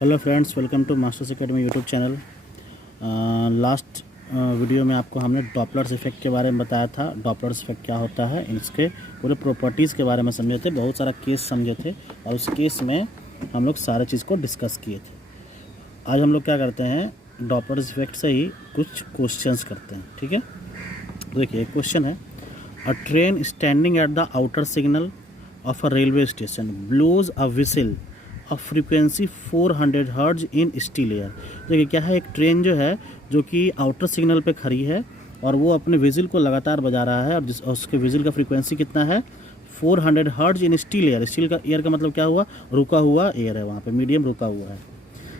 Hello friends, welcome to Masters Academy YouTube channel. Last video में आपको हमने Doppler's effect के बारे में बताया था। डॉपलर्स इफेक्ट क्या होता है, इसके पूरे प्रॉपर्टीज़ के बारे में समझे थे, बहुत सारा केस समझे थे और उस केस में हम लोग सारे चीज़ को डिस्कस किए थे। आज हम लोग क्या करते हैं, डॉपलर्स इफेक्ट से ही कुछ क्वेश्चंस करते हैं। ठीक है, देखिए एक क्वेश्चन है, a train standing at the outer signal of a railway station blows a whistle of frequency 400 hertz in steel air. देखिए क्या है, एक ट्रेन जो है जो कि आउटर सिग्नल पे खड़ी है और वो अपने विजिल को लगातार बजा रहा है और उसके विजिल का फ्रीक्वेंसी कितना है, 400 hertz in steel air. Steel का एयर का मतलब क्या हुआ, रुका हुआ एयर है, वहाँ पे मीडियम रुका हुआ है।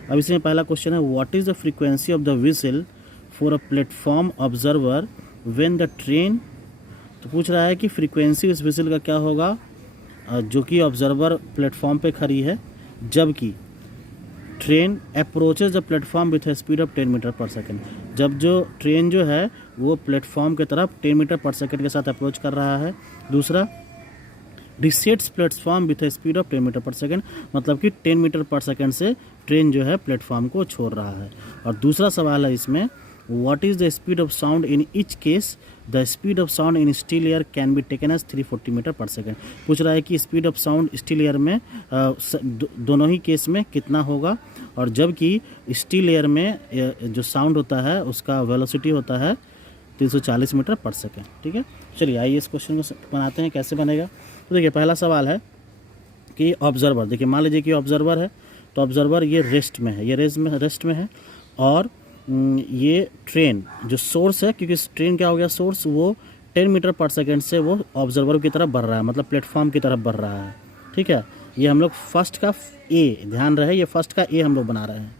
अब इसमें पहला क्वेश्चन है, what is the frequency of the vigil for a platform observer when the train. तो पूछ रहा है कि फ्रीक्वेंसी इस विजिल का क्या होगा जो कि ऑब्जर्वर प्लेटफॉर्म पे खड़ी है जबकि train approaches the platform with a speed of 10 metre पर सेकेंड। जब जो ट्रेन जो है वो प्लेटफॉर्म की तरफ 10 मीटर पर सेकेंड के साथ अप्रोच कर रहा है। दूसरा, डिसेट्स platform with a speed of 10 metre पर सेकेंड, मतलब कि 10 मीटर पर सेकेंड से ट्रेन जो है प्लेटफॉर्म को छोड़ रहा है। और दूसरा सवाल है इसमें, what is the speed of sound in each case. The speed of sound in steel air can be taken as 340 metre पर सेकेंड। पूछ रहा है कि speed of sound still air में दोनों ही केस में कितना होगा, और जबकि स्टील एयर में जो साउंड होता है उसका वेलोसिटी होता है 340 मीटर पर सेकेंड। ठीक है, चलिए आइए इस क्वेश्चन को बनाते हैं, कैसे बनेगा। तो देखिए पहला सवाल है कि ऑब्जर्वर, देखिए मान लीजिए कि ऑब्जर्वर है, तो ऑब्जर्वर ये रेस्ट में है, ये रेस्ट में है और ये ट्रेन जो सोर्स है, क्योंकि ट्रेन क्या हो गया, सोर्स वो 10 मीटर पर सेकेंड से वो ऑब्जर्वर की तरफ बढ़ रहा है, मतलब प्लेटफॉर्म की तरफ बढ़ रहा है। ठीक है, ये हम लोग फर्स्ट का ए, ध्यान रहे ये फर्स्ट का ए हम लोग बना रहे हैं।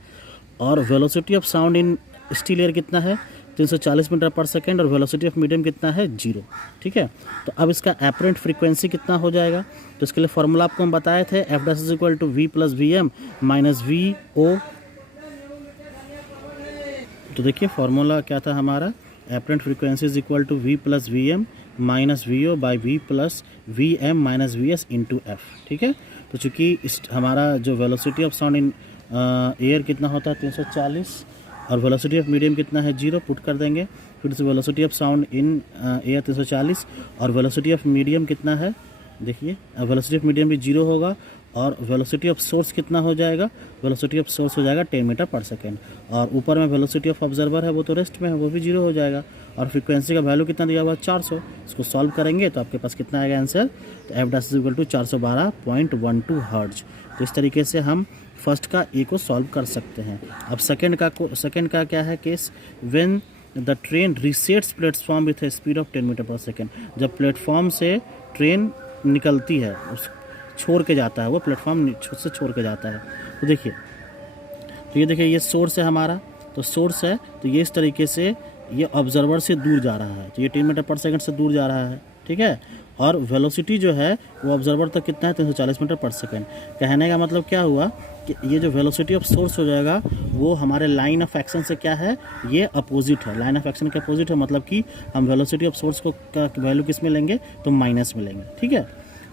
और velocity of sound in steel air कितना है, 340 मीटर पर सेकेंड, और वेलोसिटी ऑफ मीडियम कितना है, 0। ठीक है, तो अब इसका एपरेंट फ्रीक्वेंसी कितना हो जाएगा, तो इसके लिए फॉर्मूला आपको हम बताए थे, f dash is equal to v plus V M minus we o. तो देखिए फॉर्मूला क्या था हमारा, apparent frequency is equal to v plus V M minus V O by we plus V M minus V S into f. ठीक है, तो चूँकि हमारा जो velocity of sound in air कितना होता है 340 और वेलोसिटी ऑफ मीडियम कितना है 0, पुट कर देंगे। फिर से velocity of sound in air 340 और वेलोसिटी ऑफ मीडियम कितना है, देखिए वेलोसिटी ऑफ मीडियम भी 0 होगा और वेलोसिटी ऑफ सोर्स कितना हो जाएगा, वेलोसिटी ऑफ सोर्स हो जाएगा 10 मीटर पर सेकेंड, और ऊपर में वेलोसिटी ऑफ ऑब्जर्वर है वो तो रेस्ट में है, वो भी 0 हो जाएगा। और फ्रीक्वेंसी का वैल्यू कितना दिया हुआ है 400। इसको सॉल्व करेंगे तो आपके पास कितना आएगा आंसर, तो F dash is equal to 412.12 hertz. तो इस तरीके से हम फर्स्ट का ए को सॉल्व कर सकते हैं। अब सेकेंड का क्या है case, when the train resets platform with a speed of 10 metre पर सेकेंड। जब प्लेटफॉर्म से ट्रेन निकलती है, उस छोड़ के जाता है, वो प्लेटफॉर्म से छोड़ के जाता है। तो देखिए, तो ये देखिए ये सोर्स है हमारा, तो सोर्स है तो ये इस तरीके से ये ऑब्जर्वर से दूर जा रहा है, तो ये 10 मीटर पर सेकंड से दूर जा रहा है। ठीक है, और वेलोसिटी जो है वो ऑब्जर्वर तक कितना है 340 मीटर पर सेकंड। कहने का मतलब क्या हुआ कि ये जो वेलोसिटी ऑफ सोर्स हो जाएगा वो हमारे लाइन ऑफ एक्शन से क्या है, ये अपोजिट है, लाइन ऑफ एक्शन के अपोजिट है, मतलब कि हम वेलोसिटी ऑफ सोर्स को का वैल्यू किस में लेंगे, तो माइनस में लेंगे। ठीक है,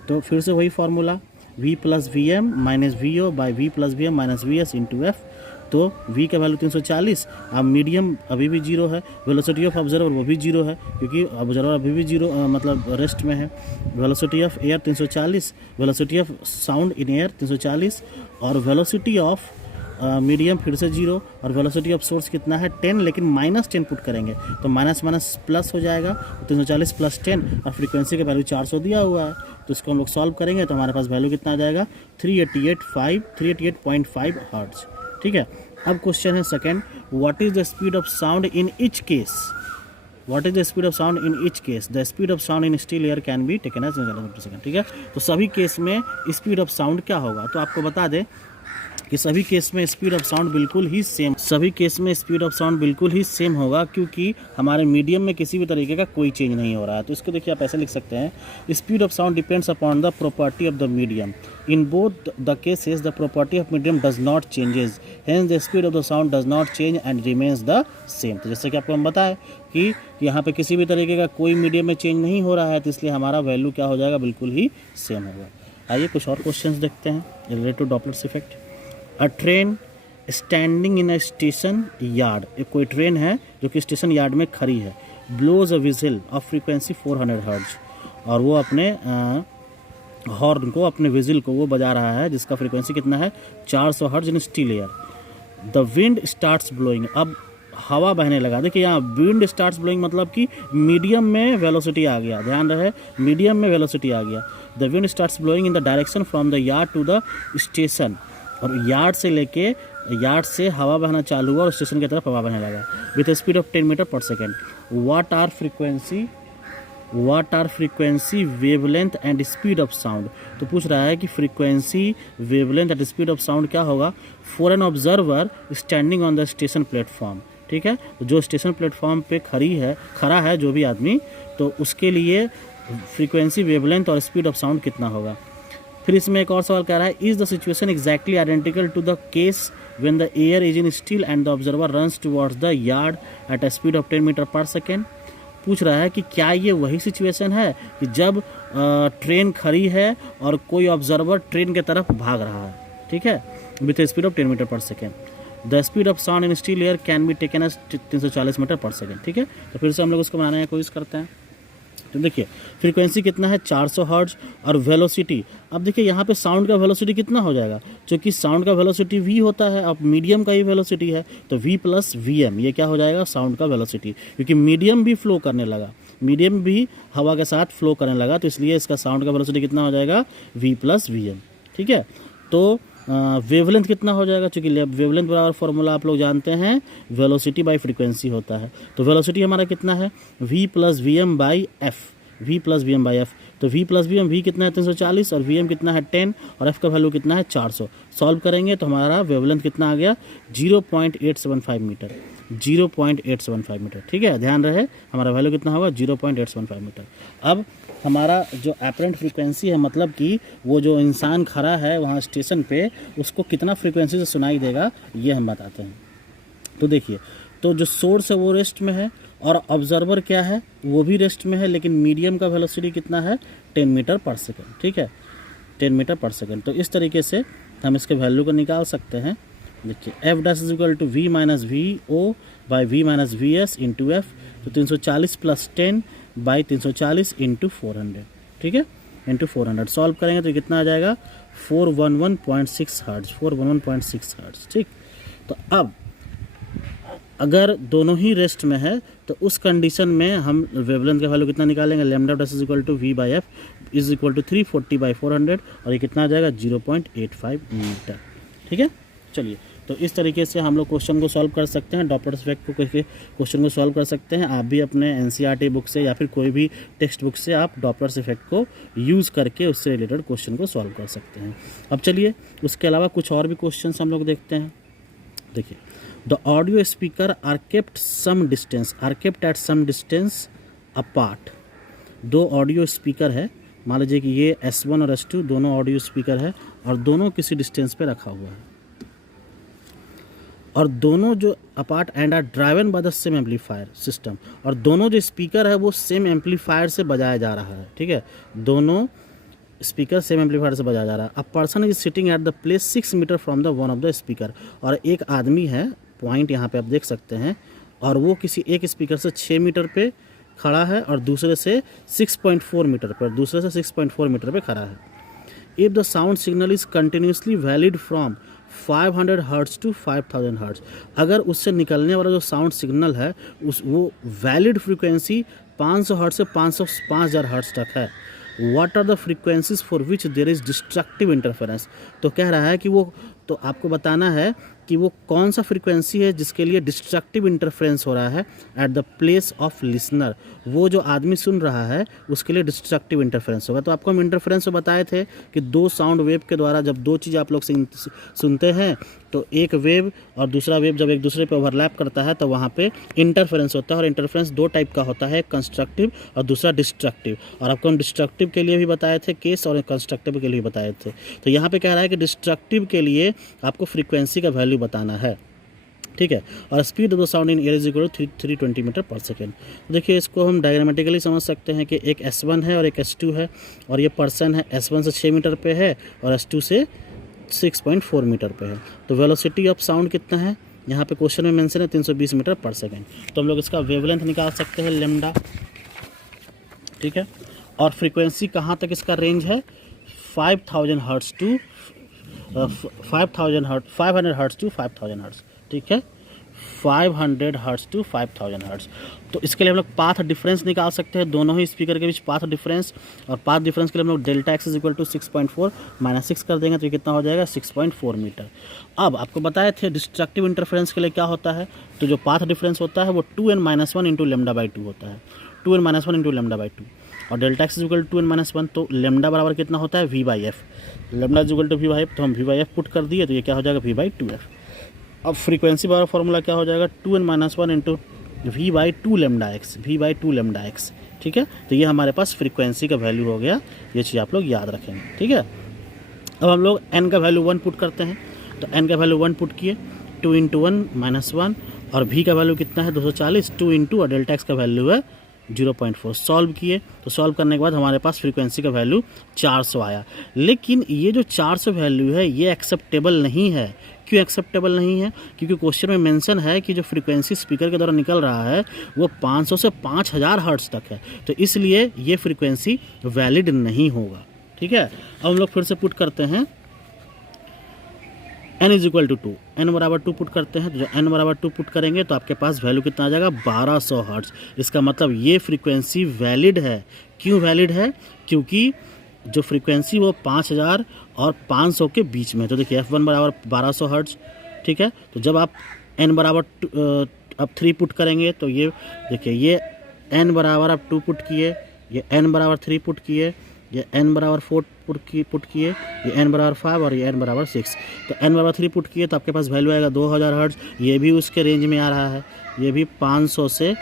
तो फिर से वही formula, v plus V M minus V O by we plus V M minus V S into F. तो v का वैल्यू 340, अब मीडियम अभी भी 0 है, वेलोसिटी ऑफ ऑब्जर्वर वो भी 0 है क्योंकि ऑब्जर्वर अभी भी 0 मतलब रेस्ट में है। Velocity of air 340, velocity of sound in air 340 और वेलोसिटी ऑफ मीडियम फिर से 0 और वेलोसिटी ऑफ सोर्स कितना है 10, लेकिन माइनस 10 पुट करेंगे तो माइनस माइनस प्लस हो जाएगा, 340 प्लस 10 और फ्रीक्वेंसी का वैल्यू 400 दिया हुआ है। तो इसको हम लोग सॉल्व करेंगे तो हमारे पास वैल्यू कितना आ जाएगा 388.5 हर्ट्ज। ठीक है, अब क्वेश्चन है second, what is the speed of sound in each case. What is the speed of sound in each case, the speed of sound in steel air can be taken as metre second. ठीक है, तो सभी case में speed of sound क्या होगा, तो आपको बता दें कि सभी केस में स्पीड ऑफ साउंड बिल्कुल ही सेम, सभी केस में स्पीड ऑफ साउंड बिल्कुल ही सेम होगा क्योंकि हमारे मीडियम में किसी भी तरीके का कोई चेंज नहीं हो रहा है। तो इसको देखिए आप ऐसे लिख सकते हैं, speed of sound depends upon the property of the medium, in both the cases the property of medium does not changes, hence the speed of the sound does not change and remains the same. तो जैसे कि आपको हम बताएं कि यहाँ पे किसी भी तरीके का कोई मीडियम में चेंज नहीं हो रहा है, तो इसलिए हमारा वैल्यू क्या हो जाएगा, बिल्कुल ही सेम होगा। आइए कुछ और क्वेश्चंस देखते हैं related to Doppler's effect. A train standing in a station yard, एक कोई ट्रेन है जो कि स्टेशन यार्ड में खड़ी है, blows a whistle of frequency 400 hertz, और वो अपने हॉर्न को, अपने विजिल को वो बजा रहा है जिसका फ्रीक्वेंसी कितना है 400 hertz in still air. The wind starts blowing, अब हवा बहने लगा। देखिए यहाँ विंड स्टार्ट्स ब्लोइंग मतलब कि मीडियम में वेलोसिटी आ गया, ध्यान रहे मीडियम में वेलोसिटी आ गया। The wind starts blowing in the direction from the yard to the station, और यार्ड से लेके यार्ड से हवा बहना चालू हुआ और स्टेशन की तरफ हवा बहने लगा विथ स्पीड ऑफ 10 मीटर पर second. What are frequency wavelength and speed of sound, तो पूछ रहा है कि frequency wavelength and speed of sound क्या होगा for an observer standing on the station platform. ठीक है, तो जो स्टेशन प्लेटफॉर्म पे खड़ा है जो भी आदमी, तो उसके लिए फ्रीक्वेंसी वेवलेंथ और स्पीड ऑफ साउंड कितना होगा। फिर इसमें एक और सवाल कह रहा है, is the situation exactly identical to the case when the air is in still and the observer runs towards the yard at a speed of 10 metre पर सेकेंड। पूछ रहा है कि क्या ये वही सिचुएशन है कि जब ट्रेन खड़ी है और कोई ऑब्जर्वर ट्रेन के तरफ भाग रहा है, ठीक है, विथ स्पीड ऑफ 10 मीटर पर second. The speed of sound in still air can be taken as 340 metre पर सेकेंड। ठीक है, तो फिर से हम लोग उसको बनाने की कोशिश करते हैं। तो देखिए फ्रीक्वेंसी कितना है 400 हर्ट्ज, और वेलोसिटी, अब देखिए यहाँ पे साउंड का वेलोसिटी कितना हो जाएगा, क्योंकि साउंड का वेलोसिटी v होता है, अब मीडियम का ही वेलोसिटी है तो v प्लस वी, ये क्या हो जाएगा साउंड का वेलोसिटी, क्योंकि मीडियम भी फ्लो करने लगा, मीडियम भी हवा के साथ फ्लो करने लगा, तो इसलिए इसका साउंड का वेलोसिटी कितना हो जाएगा v प्लस वी। ठीक है, तो वेवलेंथ कितना हो जाएगा, क्योंकि वेवलेंथ बराबर फॉर्मूला आप लोग जानते हैं वेलोसिटी बाई फ्रीक्वेंसी होता है, तो वेलोसिटी हमारा कितना है v plus we M by F, v plus we M by F, तो v plus we M, v कितना है 340 और वी एम कितना है 10 और f का वैल्यू कितना है 400। सॉल्व करेंगे तो हमारा वेवलेंथ कितना आ गया 0.875 मीटर, 0.875 मीटर। ठीक है, ध्यान रहे हमारा वैल्यू कितना होगा 0.875 मीटर। अब हमारा जो एपरेंट फ्रीक्वेंसी है, मतलब कि वो जो इंसान खड़ा है वहाँ स्टेशन पे, उसको कितना फ्रीक्वेंसी से सुनाई देगा ये हम बताते हैं। तो देखिए, तो जो सोर्स है वो रेस्ट में है और ऑब्जर्वर क्या है वो भी रेस्ट में है, लेकिन मीडियम का वेलोसिटी कितना है 10 मीटर पर सेकेंड। ठीक है, 10 मीटर पर सेकेंड। तो इस तरीके से हम इसके वैल्यू को निकाल सकते हैं। देखिए F dash is equal to V minus V O by V minus V S into F, तो 340 प्लस 10 बाई 340 इंटू 400। ठीक है, इंटू 400 सॉल्व करेंगे तो कितना आ जाएगा 411.6 हर्ट्ज, 411.6 हर्ट्ज। ठीक, तो अब अगर दोनों ही रेस्ट में है तो उस कंडीशन में हम वेवलेंथ का वैल्यू कितना निकालेंगे, lambda dash is equal to V by F is equal to 340 by 400, और ये कितना आ जाएगा 0.85 मीटर। ठीक है, चलिए, तो इस तरीके से हम लोग क्वेश्चन को सॉल्व कर सकते हैं, डॉपलर इफेक्ट को करके क्वेश्चन को सॉल्व कर सकते हैं। आप भी अपने एनसीईआरटी बुक से या फिर कोई भी टेक्स्ट बुक से आप डॉपलर इफेक्ट को यूज़ करके उससे रिलेटेड क्वेश्चन को सॉल्व कर सकते हैं। अब चलिए उसके अलावा कुछ और भी क्वेश्चन हम लोग देखते हैं। देखिए, the audio speaker are kept at some distance apart. दो ऑडियो स्पीकर है, मान लीजिए कि ये S1 और S2 दोनों ऑडियो स्पीकर है और दोनों किसी डिस्टेंस पे रखा हुआ है, और दोनों जो apart and are driven by the same amplifier system, और दोनों जो स्पीकर है वो सेम एम्पलीफायर से बजाया जा रहा है। ठीक है, दोनों स्पीकर सेम एम्पलीफायर से बजाया जा रहा है। A person is sitting at the place 6 metre from the one of the speaker, और एक आदमी है, पॉइंट यहाँ पे आप देख सकते हैं, और वो किसी एक स्पीकर से 6 मीटर पे खड़ा है और दूसरे से 6.4 मीटर पे खड़ा है। If the sound signal is continuously valid from 500 hertz to 5000 hertz, अगर उससे निकलने वाला जो साउंड सिग्नल है वो वैलिड फ्रीक्वेंसी 500 हर्ट्ज से 5000 हर्ट्ज तक है। What are the frequencies for which there is destructive interference, तो कह रहा है कि वो, तो आपको बताना है कि वो कौन सा फ्रीक्वेंसी है जिसके लिए डिस्ट्रक्टिव इंटरफेरेंस हो रहा है eight the place of listener, वो जो आदमी सुन रहा है उसके लिए डिस्ट्रक्टिव इंटरफेरेंस होगा। तो आपको हम इंटरफेरेंस बताए थे कि दो साउंड वेव के द्वारा जब दो चीज़ आप लोग सुनते हैं तो एक वेव और दूसरा वेव जब एक दूसरे पे ओवरलैप करता है तो वहाँ पे इंटरफेरेंस होता है, और इंटरफेरेंस दो टाइप का होता है, कंस्ट्रक्टिव और दूसरा डिस्ट्रक्टिव, और आपको हम डिस्ट्रक्टिव के लिए भी बताए थे केस और कंस्ट्रक्टिव के लिए भी बताए थे। तो यहाँ पे कह रहा है कि डिस्ट्रक्टिव के लिए आपको फ्रीक्वेंसी का वैल्यू बताना है। ठीक है, और speed of the sound in air is equal to 320 metre पर सेकेंड। देखिए इसको हम डायग्रामेटिकली समझ सकते हैं कि एक S1 है और एक S2 है, और ये पर्सन है S1 से 6 मीटर पे है और S2 से 6.4 मीटर पे है। तो वेलोसिटी ऑफ साउंड कितना है, यहाँ पे क्वेश्चन में मेंशन है 320 मीटर पर सेकेंड। तो हम लोग इसका वेवलेंथ निकाल सकते हैं लैम्डा, ठीक है। और फ्रीक्वेंसी कहाँ तक इसका रेंज है, 500 hertz to 500 hertz to 5000 hertz, ठीक है, 500 हर्ट्ज टू 5000 हर्ट्ज। तो इसके लिए हम लोग पाथ डिफरेंस निकाल सकते हैं, दोनों ही स्पीकर के बीच पाथ डिफरेंस। और पाथ डिफरेंस के लिए हम लोग delta X is equal to 6.4 minus 6 कर देंगे तो ये कितना हो जाएगा 6.4 मीटर। अब आपको बताए थे डिस्ट्रक्टिव इंटरफेरेंस के लिए क्या होता है, तो जो पाथ डिफरेंस होता है वो 2n-1 इंटू लेमडा बाई 2 होता है, 2n-1 इंटू लेमडा बाई 2। और delta X is equal to 2n-1, तो लेमडा बराबर कितना होता है v/f, lambda is equal to v/f, तो हम v/f पुट कर दिए तो ये क्या हो जाएगा v/2f। अब फ्रीक्वेंसी वाला फॉर्मूला क्या हो जाएगा 2n-1 into v/2 lambda x, v/2 lambda x, ठीक है। तो ये हमारे पास फ्रीक्वेंसी का वैल्यू हो गया, ये चीज़ आप लोग याद रखेंगे, ठीक है। अब हम लोग n का वैल्यू 1 पुट करते हैं, तो n का वैल्यू 1 पुट किए, 2 इंटू 1 माइनस 1, और v का वैल्यू कितना है 240, 2 इंटू और डेल्टा एक्स का वैल्यू है 0.4। सॉल्व किए, तो सॉल्व करने के बाद हमारे पास फ्रीक्वेंसी का वैल्यू 400 आया। लेकिन ये जो 400 वैल्यू है ये एक्सेप्टेबल नहीं है। क्यों एक्सेप्टेबल नहीं है, क्योंकि क्वेश्चन में मेंशन है कि जो फ्रीक्वेंसी स्पीकर के द्वारा निकल रहा है वो 500 से 5000 हर्ट्ज तक है, तो इसलिए ये फ्रीक्वेंसी वैलिड नहीं होगा, ठीक है। अब हम लोग फिर से पुट करते हैं n is equal to 2, n बराबर 2 पुट करते हैं, तो जो n बराबर 2 पुट करेंगे तो आपके पास वैल्यू कितना आ जाएगा 1200 हर्ट्ज। इसका मतलब ये फ्रीक्वेंसी वैलिड है। क्यों वैलिड है, क्योंकि जो फ्रीक्वेंसी वो 5000 और 500 के बीच में। तो देखिए f1 बराबर 1200 हर्ट्ज, ठीक है। तो जब आप n बराबर अब 3 पुट करेंगे तो ये देखिए ये n बराबर आप 2 पुट किए, ये n बराबर 3 पुट किए, ये n बराबर 4 पुट किए, ये n बराबर 5 और ये n बराबर 6। तो n बराबर 3 पुट किए तो आपके पास वैल्यू आएगा 2000 हर्ट्ज। ये भी उसके रेंज में आ रहा है, ये भी 500 से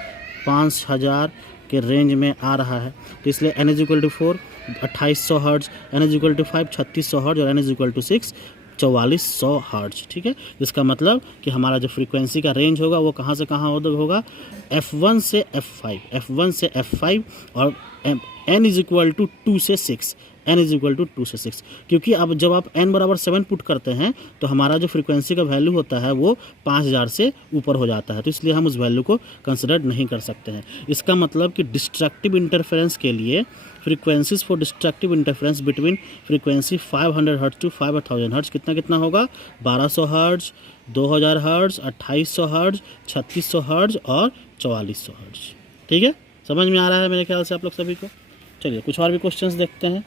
5000 के रेंज में आ रहा है। तो इसलिए n is equal to 4 2800 hertz, n is equal to 5 3600 hertz और n is equal to 6 4400 hertz, ठीक है। इसका मतलब कि हमारा जो फ्रीक्वेंसी का रेंज होगा वो कहाँ से कहाँ होगा, f1 से f5, f1 से f5 और n इज इक्वल टू 2 से 6, n इज इक्वल टू 2 से 6। क्योंकि अब जब आप n बराबर 7 पुट करते हैं तो हमारा जो फ्रीक्वेंसी का वैल्यू होता है वो 5000 से ऊपर हो जाता है, तो इसलिए हम उस वैल्यू को कंसिडर नहीं कर सकते हैं। इसका मतलब कि डिस्ट्रक्टिव इंटरफेरेंस के लिए frequencies for destructive interference between frequency 500 hertz to 5000 hertz कितना कितना होगा 1200 हर्ट्ज, 2000 हर्ट्ज, 2800 हर्ट्ज, 3600 हर्ट्ज और 4400 हर्ट्ज, ठीक है। समझ में आ रहा है मेरे ख्याल से आप लोग सभी को। चलिए कुछ और भी क्वेश्चंस देखते हैं।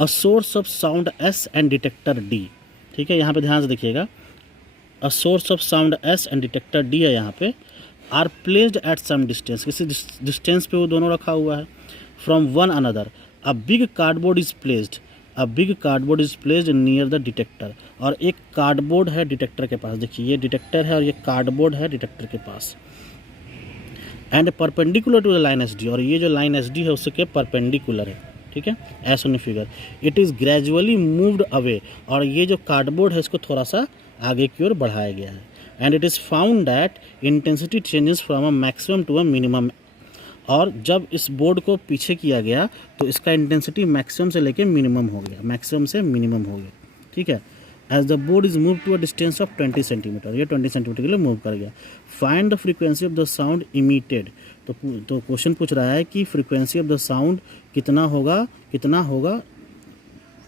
A source of sound S and detector D, ठीक है। यहाँ पे ध्यान से देखिएगा, a source of sound S and detector D है, यहाँ पे are placed at some distance, किसी डिस्टेंस पे वो दोनों रखा हुआ है। From one another a big cardboard is placed, a big cardboard is placed near the detector, और एक कार्डबोर्ड है डिटेक्टर के पास। देखिए ये डिटेक्टर है और ये कार्डबोर्ड है डिटेक्टर के पास। And perpendicular to the line SD, और ये जो लाइन SD है उसके परपेंडिकुलर है, ठीक है, as on figure. It is gradually moved away, और ये जो कार्डबोर्ड है इसको थोड़ा सा आगे की ओर बढ़ाया गया है। And it is found that intensity changes from a maximum to a minimum, और जब इस बोर्ड को पीछे किया गया तो इसका इंटेंसिटी मैक्सिमम से लेके मिनिमम हो गया, मैक्सिमम से मिनिमम हो गया, ठीक है। As the board is move to a distance of 20 centimetre, ये 20 सेंटीमीटर के लिए मूव कर गया। Find the frequency of the sound emitted, तो क्वेश्चन पूछ रहा है कि फ्रीक्वेंसी ऑफ द साउंड कितना होगा,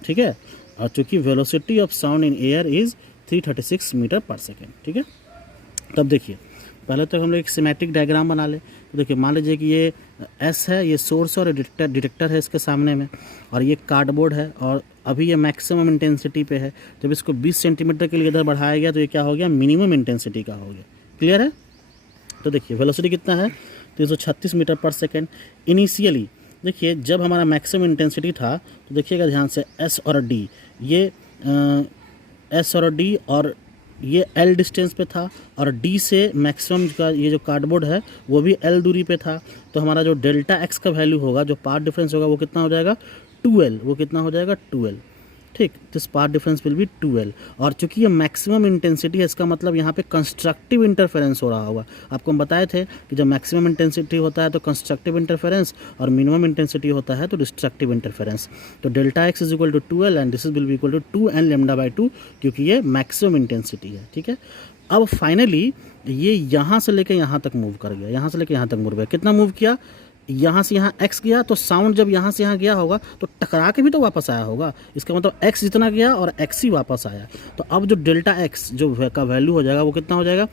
ठीक है। और चूँकि velocity of sound in air is 336 metre पर सेकेंड, ठीक है। तब देखिए पहले तो हम लोग एक सिमेट्रिक डायग्राम बना ले। तो देखिए मान लीजिए कि ये S है, ये सोर्स और डिटेक्टर है इसके सामने में, और ये कार्डबोर्ड है, और अभी ये मैक्सिमम इंटेंसिटी पे है। जब इसको 20 सेंटीमीटर के लिए इधर बढ़ाया गया तो ये क्या हो गया, मिनिमम इंटेंसिटी का हो गया। क्लियर है। तो देखिए वेलोसिटी कितना है 336 मीटर पर सेकेंड। इनिशियली देखिए जब हमारा मैक्सिमम इंटेंसिटी था तो देखिएगा ध्यान से S और D, ये S और D और ये L डिस्टेंस पे था, और D से मैक्सिमम का ये जो कार्डबोर्ड है वो भी L दूरी पे था। तो हमारा जो डेल्टा X का वैल्यू होगा, जो पाथ डिफरेंस होगा वो कितना हो जाएगा 2L, वो कितना हो जाएगा 2L, ठीक। This path difference will be 2L। और चूंकि ये मैक्सिमम इंटेंसिटी है, इसका मतलब यहाँ पे कंस्ट्रक्टिव इंटरफेरेंस हो रहा होगा। आपको हम बताए थे कि जब मैक्सिमम इंटेंसिटी होता है तो कंस्ट्रक्टिव इंटरफेरेंस, और मिनिमम इंटेंसिटी होता है तो डिस्ट्रक्टिव इंटरफेरेंस। तो delta X is equal to 2L and this will be equal to 2n λ/2, क्योंकि ये मैक्सिमम इंटेंसिटी है। ठीक है, अब फाइनली ये यहाँ से लेकर यहाँ तक मूव कर गया, यहाँ से लेकर यहाँ तक मूव गया। कितना मूव किया? यहाँ से यहाँ x गया, तो साउंड जब यहाँ से यहाँ गया होगा तो टकरा के भी तो वापस आया होगा। इसका मतलब x जितना गया और x ही वापस आया। तो अब जो डेल्टा x जो का वैल्यू हो जाएगा वो कितना हो जाएगा?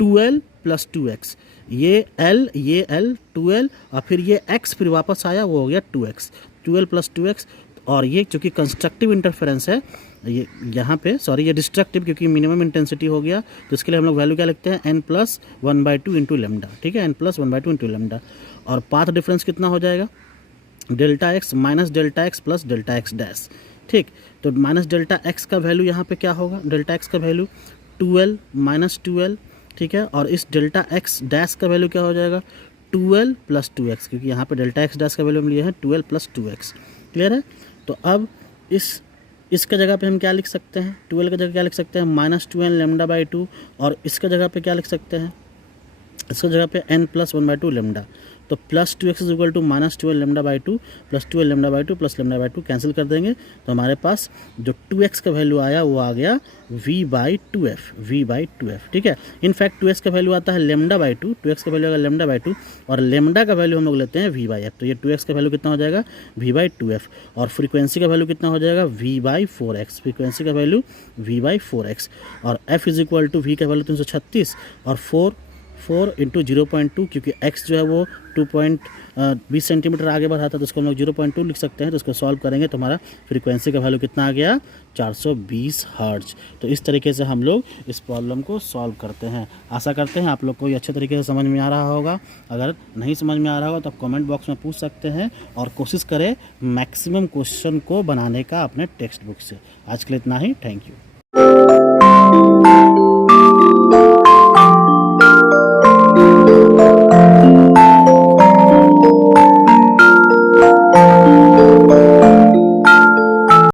2L + 2x। ये L 2L और फिर ये x फिर वापस आया, वो हो गया 2x। 2L + 2x। और ये चूँकि कंस्ट्रक्टिव इंटरफेरेंस है, ये यहाँ पे सॉरी ये डिस्ट्रक्टिव, क्योंकि मिनिमम इंटेंसिटी हो गया, तो इसके लिए हम लोग वैल्यू क्या लिखते हैं? n + 1/2 into lambda. ठीक है, n + 1/2 इंटू लेमडा। और पाथ डिफरेंस कितना हो जाएगा? Delta x minus delta x plus delta x dash. ठीक, तो माइनस डेल्टा एक्स का वैल्यू यहाँ पे क्या होगा? डेल्टा एक्स का वैल्यू 2L - 2L। ठीक है, और इस डेल्टा एक्स डैश का वैल्यू क्या हो जाएगा? 2L + 2x, क्योंकि यहाँ पे डेल्टा एक्स डैश का वैल्यू हम लिए हैं 2L + 2x। क्लियर है? तो अब इसके जगह पे हम क्या लिख सकते हैं? 2L की जगह क्या लिख सकते हैं? -2n λ/2। और इसके जगह पे क्या लिख सकते हैं? इसकी जगह पे n + 1/2 लेमडा। तो +2x is equal to -12 λ/2 + 12 λ/2 + λ/2 cancel कर देंगे, तो हमारे पास जो 2x का वैल्यू आया वो आ गया v/2f। ठीक है, इनफैक्ट 2x का वैल्यू आता है λ/2, 2x का वैल्यू आएगा λ/2 और लेमडा का वैल्यू हम लोग लेते हैं v/f। तो ये 2x का वैल्यू कितना हो जाएगा? v/2f। और फ्रीक्वेंसी का वैल्यू कितना हो जाएगा? v/4x। फ्रीक्वेंसी का वैल्यू v/4x। और f इज इक्वल टू v का वैल्यू 336 और 4 × 0.2, क्योंकि x जो है वो 2.20 सेंटीमीटर आगे बढ़ा था, तो उसको हम लोग 0.2 लिख सकते हैं। तो इसको सॉल्व करेंगे तो हमारा फ्रीक्वेंसी का वैल्यू कितना आ गया? 420 हर्ट्ज। तो इस तरीके से हम लोग इस प्रॉब्लम को सॉल्व करते हैं। आशा करते हैं आप लोग को ये अच्छे तरीके से समझ में आ रहा होगा। अगर नहीं समझ में आ रहा होगा तो आप कमेंट बॉक्स में पूछ सकते हैं, और कोशिश करें मैक्सिमम क्वेश्चन को बनाने का अपने टेक्स्ट बुक से। आज के लिए इतना ही। Thank you.